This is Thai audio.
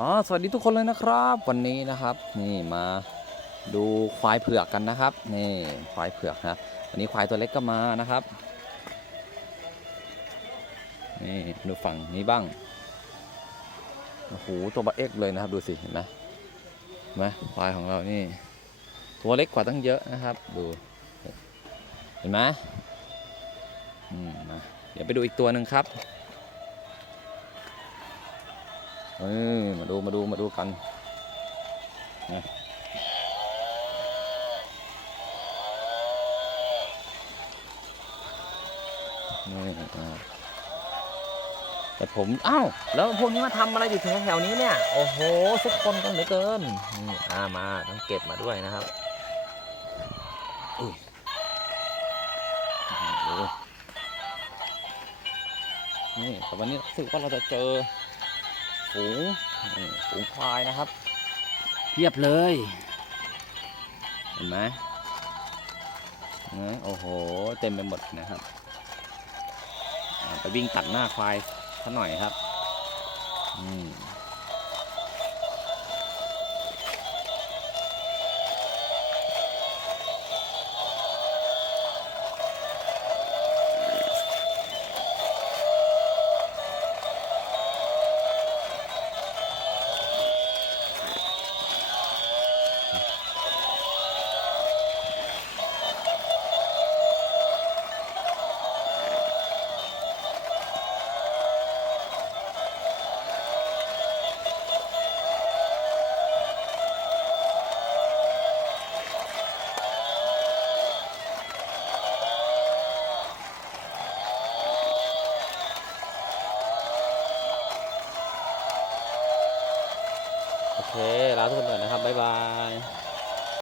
อ๋อสวัสดีทุกคนเลยนะครับ วันนี้นะครับ นี่มาดูควายเผือกกันนะครับ นี่ควายเผือกนะวันนี้ควายตัวเล็กก็มานะครับ นี่ดูฝั่งนี้บ้างโอ้โหตัวบัเอ็กเลยนะครับ ดูสิเห็นไหมเห็นไหมควายของเรานี่ ตัวเล็กกว่าตั้งเยอะนะครับ ดู เห็นไหมอืมมาเดี๋ยวไปดูอีกตัวหนึ่งครับ เออมาดูมาดูมาดูกันนะนี่แต่ผมอ้าวแล้วพวกนี้มาทำอะไรอยู่แถวๆนี้เนี่ย โอ้โหทุกคนกันเหลือเกินอ่ามาต้องเก็บมาด้วยนะครับอุ้ยนี่แต่วันนี้รู้สึกว่าเราจะเจอ ฝูงนี่ฝูงควายนะครับเพียบเลย เห็นไหมนะโอ้โห เต็มไปหมดนะครับอ่าไปวิ่งตัดหน้าควายสักหน่อยครับ เคลาทุกคนก่อนนะครับ บ๊ายบาย